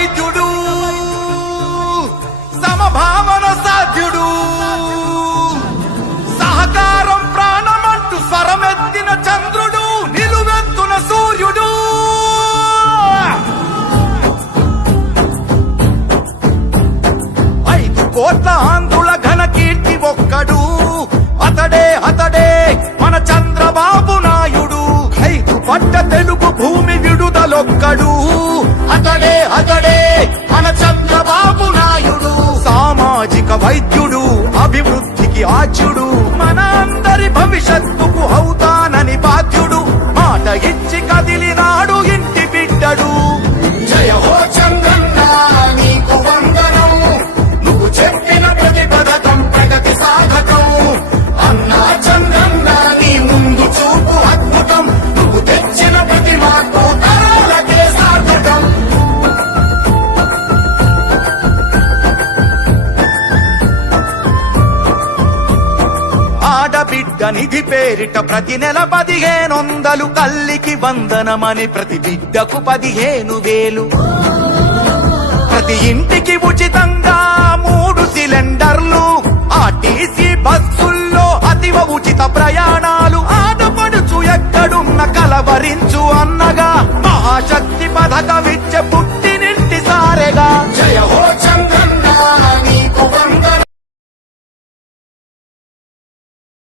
వైద్యుడు సమభావన సాధ్యుడు సహకారం ప్రాణమంటూ స్వరమెత్తిన చంద్రుడు నిలువెత్తున సూర్యుడు 5 కోట్ల ఆంధ్రుల ఘన కీర్తి ఒక్కడు అతడే మన చంద్రబాబు నాయుడు 5 పట్ట తెలుగు భూమి విడుదలొక్కడు అతడే మన చంద్రబాబు నాయుడు సామాజిక వైద్యుడు అభివృద్ధికి ఆచ్యుడు మన అందరి భవిష్యత్తుకు అవుతానని బాధ్యుడు మాట ఇచ్చి కదిలినాడు ఇంటి బిడ్డడు జయ హో చంద్రన్న నీకు వందనం నువ్వు చెప్పిన ప్రతి పథకం ప్రగతి సాధకం అన్నా చంద్రన్న నీ ముందు చూపు అద్భుతం నువ్వు తెచ్చిన ప్రతి మార్పు తరాలకే సార్థకం ఆడబిడ్డ నిధి పేరిట ప్రతి నెల 1500 తల్లికి వందనమని ప్రతి బిడ్డకు 15,000 ప్రతి ఇంటికి ఉచితంగా 3 సిలిండర్లు ఆర్టీసీ బస్సుల్లో అతివ ఉచిత ప్రయాణాలు ఆడపడుచు ఎక్కడున్న కలవరించు అన్నగా మహాశక్తి పథకం